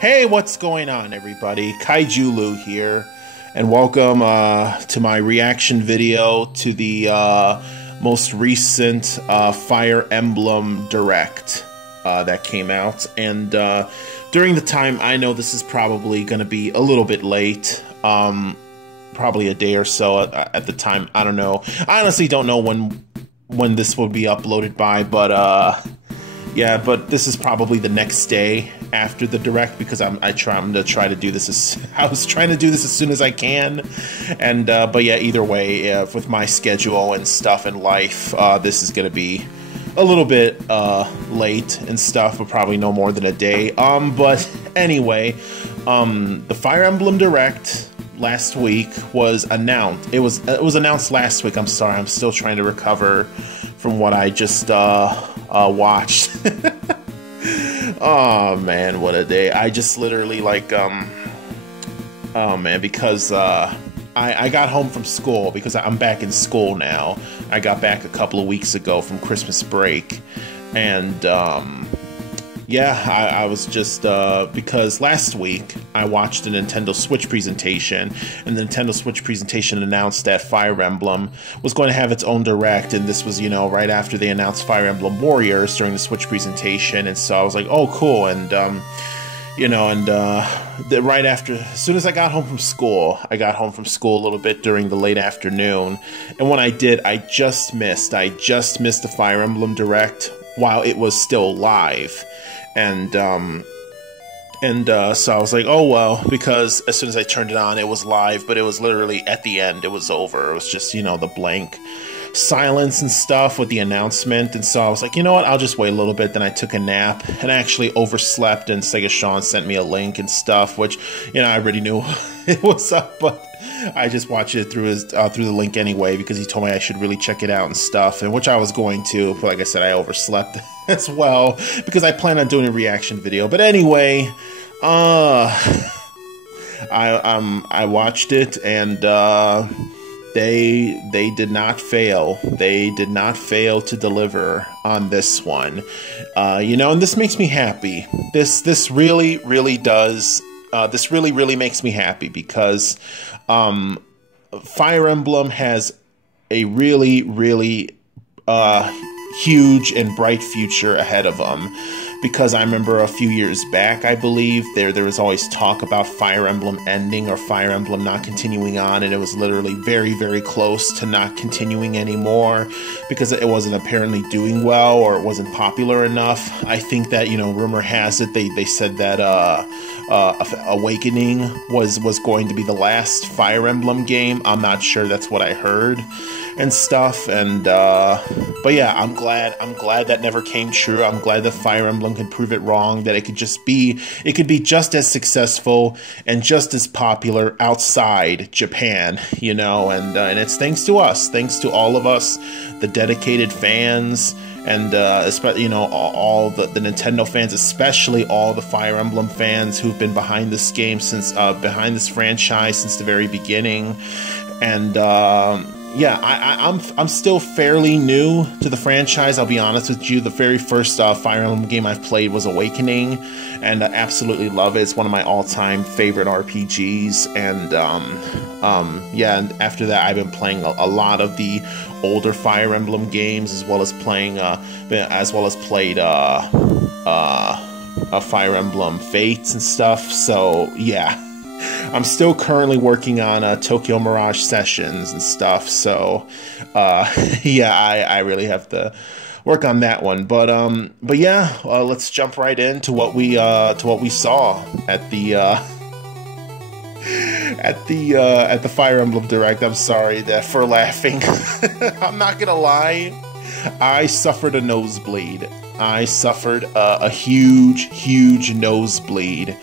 Hey, what's going on, everybody? KaijuLou here, and welcome to my reaction video to the most recent Fire Emblem Direct that came out. And during the time, I know this is probably going to be a little bit late, probably a day or so at the time. I don't know. I honestly don't know when this will be uploaded by, but yeah, but this is probably the next day after the Direct because I'm trying to do this I was trying to do this as soon as I can, and but yeah, either way, with my schedule and stuff and life, this is gonna be a little bit late and stuff, but probably no more than a day. But anyway, the Fire Emblem Direct last week was announced. It was announced last week. I'm sorry, I'm still trying to recover from what I just watched. Oh man, what a day. I just literally like oh man, because I got home from school because I'm back in school now. I got back a couple of weeks ago from Christmas break, and yeah, I was just, because last week I watched a Nintendo Switch presentation, and the Nintendo Switch presentation announced that Fire Emblem was going to have its own Direct, and this was, you know, right after they announced Fire Emblem Warriors during the Switch presentation, and so I was like, oh, cool, and, you know, and right after, as soon as I got home from school, a little bit during the late afternoon, and when I did, I just missed the Fire Emblem Direct while it was still live. And so I was like, oh well, because as soon as I turned it on, it was live, but it was literally at the end, it was over. It was just, you know, the blank silence and stuff with the announcement. And so I was like, you know what, I'll just wait a little bit. Then I took a nap and I actually overslept, and Sega Sean sent me a link and stuff, which, you know, I already knew it was up, but I just watched it through through the link anyway, because he told me I should really check it out and stuff, and which I was going to, but like I said, I overslept as well because I plan on doing a reaction video. But anyway, I watched it, and they did not fail. They did not fail to deliver on this one. You know, and this makes me happy. This really does. This really makes me happy because Fire Emblem has a really huge and bright future ahead of them. Because I remember a few years back, I believe, there was always talk about Fire Emblem ending or Fire Emblem not continuing on, and it was literally very close to not continuing anymore because it wasn't apparently doing well or it wasn't popular enough. I think that, you know, rumor has it they said that Awakening was going to be the last Fire Emblem game. I'm not sure, that's what I heard and stuff, and but yeah, I'm glad that never came true. I'm glad that Fire Emblem can prove it wrong, that it could be just as successful and just as popular outside Japan, you know, and it's thanks to us, thanks to all of us, the dedicated fans, and especially, you know, all the Nintendo fans, especially all the Fire Emblem fans who've been behind this game since behind this franchise since the very beginning. And yeah, I'm still fairly new to the franchise, I'll be honest with you. The very first Fire Emblem game I've played was Awakening, and I absolutely love it. It's one of my all-time favorite RPGs, and yeah, and after that I've been playing a lot of the older Fire Emblem games, as well as played Fire Emblem Fates and stuff. So yeah, I'm still currently working on Tokyo Mirage Sessions and stuff, so yeah, I really have to work on that one. But yeah, let's jump right into what we saw at the Fire Emblem Direct. I'm sorry for laughing. I'm not gonna lie, I suffered a nosebleed. I suffered a huge nosebleed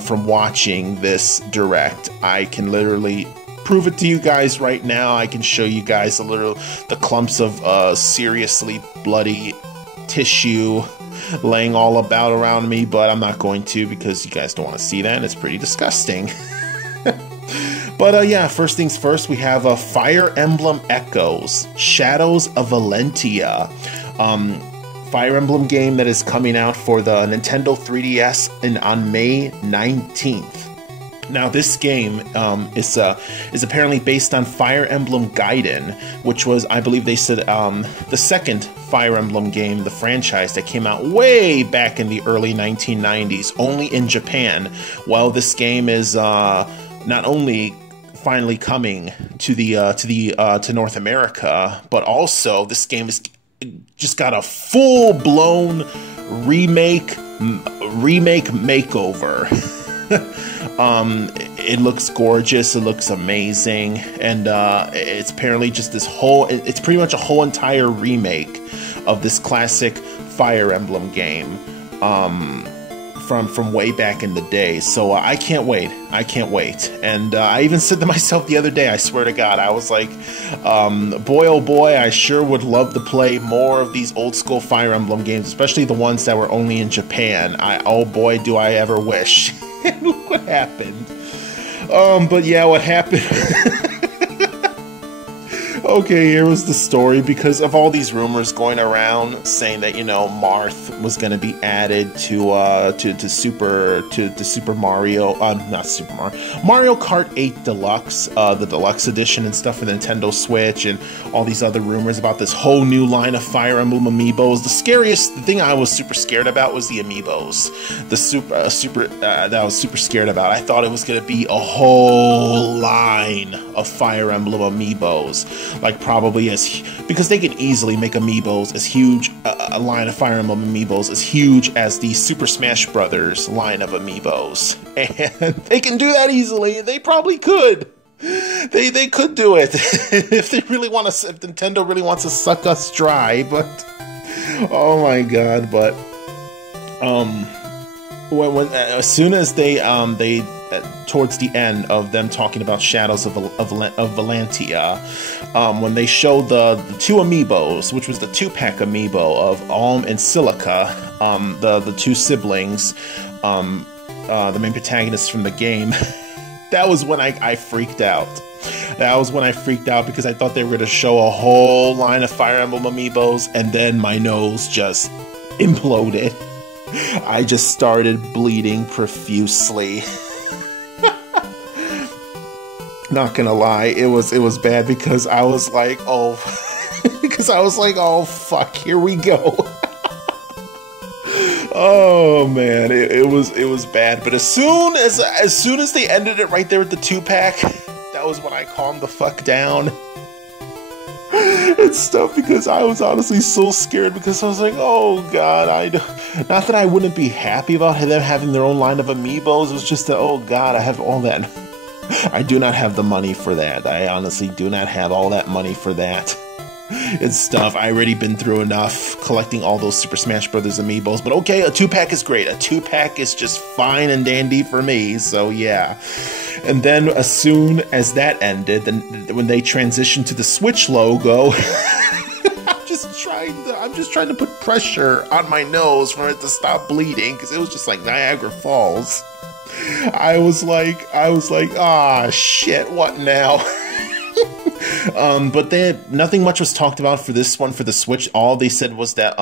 from watching this Direct. I can literally prove it to you guys right now. I can show you guys the clumps of seriously bloody tissue laying all about around me, but I'm not going to because you guys don't want to see that, and it's pretty disgusting. But yeah, first things first, we have Fire Emblem Echoes, Shadows of Valentia. Fire Emblem game that is coming out for the Nintendo 3DS on May 19th. Now, this game is apparently based on Fire Emblem Gaiden, which was, I believe they said, the second Fire Emblem game, the franchise, that came out way back in the early 1990s, only in Japan. Well, this game is not only finally coming to North America, but also this game is just got a full-blown remake makeover. It looks gorgeous, it looks amazing, and it's apparently just this whole, it's pretty much a whole entire remake of this classic Fire Emblem game from way back in the day. So I can't wait, and I even said to myself the other day, I swear to God, I was like, boy oh boy, I sure would love to play more of these old school Fire Emblem games, especially the ones that were only in Japan. Oh boy, do I ever wish. Look what happened. But yeah, what happened? Okay, here was the story, because of all these rumors going around saying that, you know, Marth was going to be added to Super Mario, not Super Mario Kart 8 Deluxe, the Deluxe Edition and stuff for the Nintendo Switch, and all these other rumors about this whole new line of Fire Emblem amiibos. The thing I was super scared about was the amiibos. That I was super scared about. I thought it was going to be a whole line of Fire Emblem amiibos. Like probably because they can easily make amiibos as huge, a line of Fire Emblem amiibos as huge as the Super Smash Brothers line of amiibos, and they can do that easily. They probably could. They could do it if they really want to. If Nintendo really wants to suck us dry, but oh my God! But as soon as they towards the end of them talking about Shadows of Valentia, when they showed the two amiibos, which was the 2-pack amiibo of Alm and Silica, the two siblings, the main protagonists from the game, that was when I freaked out. That was when I freaked out, because I thought they were going to show a whole line of Fire Emblem amiibos, and then my nose just imploded. I just started bleeding profusely. Not gonna lie, it was bad, because I was like, oh, fuck, here we go. Oh man, it was bad. But as soon as they ended it right there at the 2-pack, that was when I calmed the fuck down and stuff, because I was honestly so scared, because I was like, oh God, not that I wouldn't be happy about them having their own line of amiibos, it was just that, oh God, I have all that. I do not have the money for that. I honestly do not have all that money for that and stuff. I already been through enough collecting all those Super Smash Brothers amiibos. But okay, a 2-pack is great. A 2-pack is just fine and dandy for me. So yeah. And then as soon as that ended, then when they transitioned to the Switch logo, I'm just trying to put pressure on my nose for it to stop bleeding, because it was just like Niagara Falls. I was like, ah, shit, what now? But nothing much was talked about for this one, for the Switch. All they said was that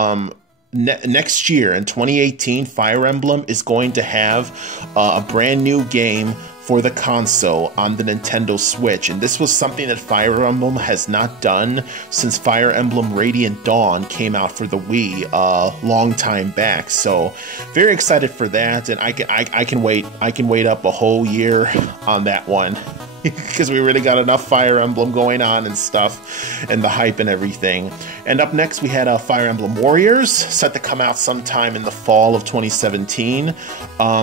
next year, in 2018, Fire Emblem is going to have a brand new game for the console on the Nintendo Switch, and this was something that Fire Emblem has not done since Fire Emblem Radiant Dawn came out for the Wii long time back. So very excited for that, and I can wait up a whole year on that one. Because we really got enough Fire Emblem going on and stuff, and the hype and everything. And up next we had Fire Emblem Warriors, set to come out sometime in the fall of 2017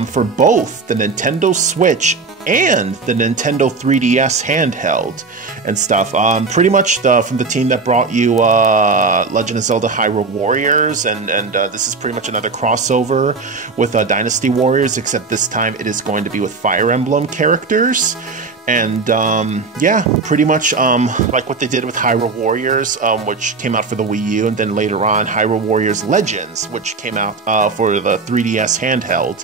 for both the Nintendo Switch and the Nintendo 3DS handheld and stuff. Pretty much from the team that brought you Legend of Zelda Hyrule Warriors, and this is pretty much another crossover with Dynasty Warriors, except this time it is going to be with Fire Emblem characters. And yeah, pretty much like what they did with Hyrule Warriors, which came out for the Wii U, and then later on Hyrule Warriors Legends, which came out for the 3DS handheld.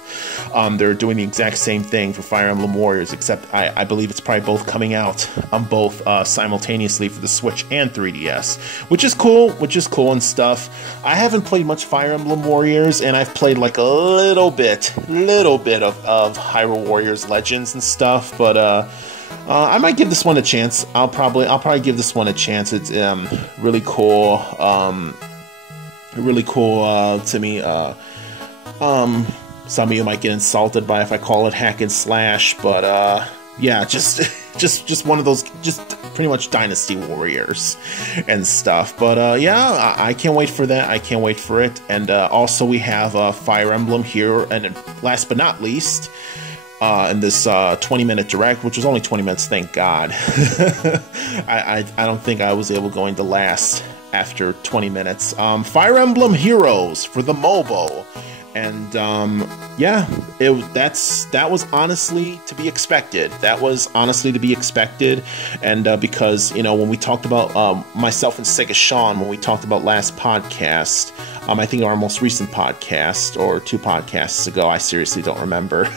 They're doing the exact same thing for Fire Emblem Warriors, except I believe it's probably both coming out both simultaneously for the Switch and 3DS, which is cool and stuff. I haven't played much Fire Emblem Warriors, and I've played like a little bit of Hyrule Warriors Legends and stuff, but I might give this one a chance. I'll probably give this one a chance. It's really cool. To me. Some of you might get insulted by if I call it hack and slash, but yeah, just one of those, just pretty much Dynasty Warriors and stuff. But yeah, I can't wait for that. I can't wait for it. And also we have Fire Emblem here, and last but not least, in this 20-minute direct, which was only 20 minutes, thank God. I don't think I was going to last after 20 minutes. Fire Emblem Heroes for the mobile. And yeah, that was honestly to be expected. That was honestly to be expected. And because, you know, when we talked about myself and Sega Sean, when we talked about last podcast, I think our most recent podcast or 2 podcasts ago, I seriously don't remember.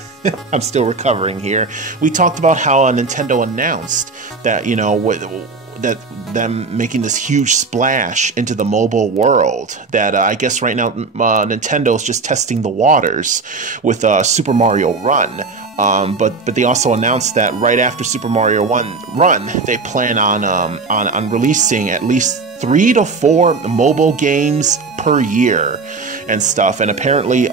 I'm still recovering here. We talked about how Nintendo announced that, you know, that them making this huge splash into the mobile world, that I guess right now Nintendo's just testing the waters with Super Mario Run. But they also announced that right after Super Mario Run, they plan on releasing at least 3 to 4 mobile games per year and stuff. And apparently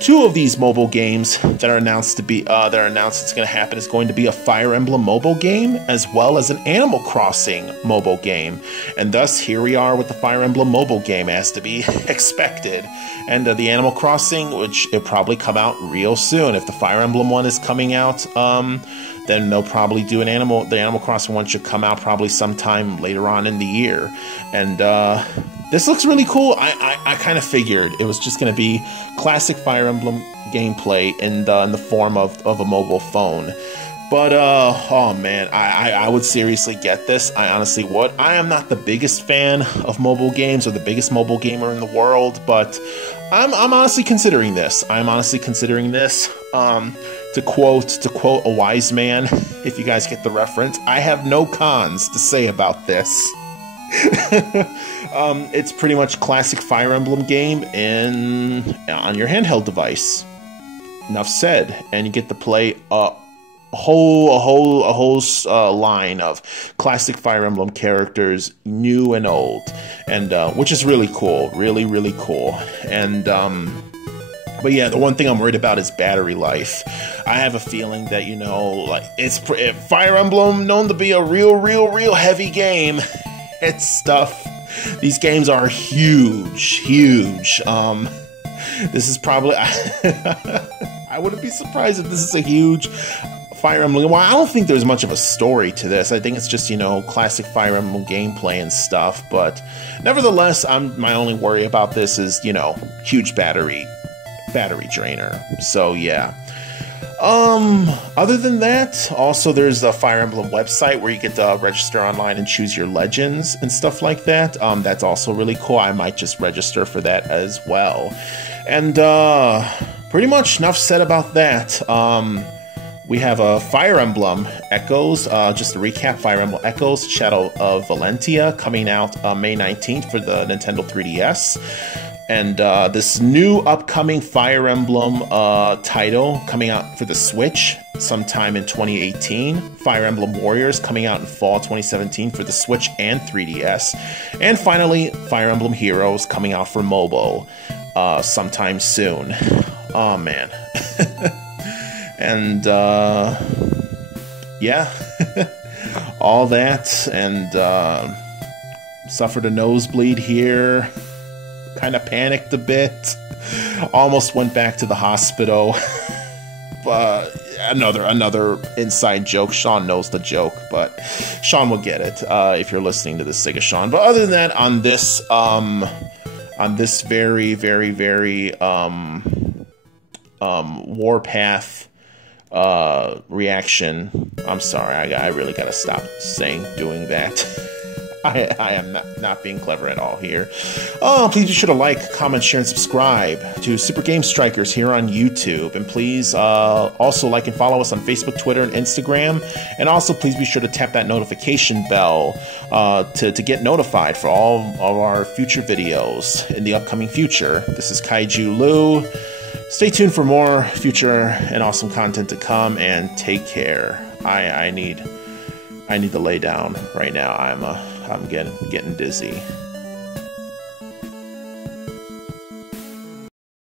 2 of these mobile games that are announced it's going to happen is going to be a Fire Emblem mobile game as well as an Animal Crossing mobile game. And thus, here we are with the Fire Emblem mobile game, as to be expected. And the Animal Crossing, which it'll probably come out real soon. If the Fire Emblem one is coming out, then they'll probably do the Animal Crossing one should come out probably sometime later on in the year. And this looks really cool. I kind of figured it was just going to be classic Fire Emblem gameplay in the form of a mobile phone. But, oh man, I would seriously get this. I honestly would. I am not the biggest fan of mobile games or the biggest mobile gamer in the world, but I'm honestly considering this. I'm honestly considering this. To quote a wise man, if you guys get the reference, I have no cons to say about this. It's pretty much classic Fire Emblem game on your handheld device. Enough said, and you get to play a whole line of classic Fire Emblem characters, new and old, and which is really cool, really cool. And but yeah, the one thing I'm worried about is battery life. I have a feeling that, you know, like it's Fire Emblem known to be a real heavy game. It's stuff. These games are huge. This is probably I wouldn't be surprised if this is a huge Fire Emblem. Well, I don't think there's much of a story to this. I think it's just, you know, classic Fire Emblem gameplay and stuff. But nevertheless, my only worry about this is, you know, huge battery drainer. So yeah. Other than that, also there's the Fire Emblem website where you get to register online and choose your legends and stuff like that. That's also really cool. I might just register for that as well. And pretty much enough said about that. We have a Fire Emblem Echoes, just to recap, Fire Emblem Echoes, Shadow of Valentia, coming out May 19th for the Nintendo 3DS. And this new upcoming Fire Emblem title coming out for the Switch sometime in 2018. Fire Emblem Warriors coming out in fall 2017 for the Switch and 3DS. And finally, Fire Emblem Heroes coming out for mobile sometime soon. Oh, man. And, yeah. All that. And suffered a nosebleed here. Kind of panicked a bit. Almost went back to the hospital. Another inside joke. Sean knows the joke, but Sean will get it if you're listening to this Sega Sean. But other than that, on this very Warpath reaction. I'm sorry, I really gotta stop doing that. I am not being clever at all here. Oh, please be sure to like, comment, share, and subscribe to Super Game Strikers here on YouTube. And please also like and follow us on Facebook, Twitter, and Instagram. And also please be sure to tap that notification bell to get notified for all of our future videos in the upcoming future. This is Kaiju Lou. Stay tuned for more future and awesome content to come, and take care. I need to lay down right now. I'm getting dizzy.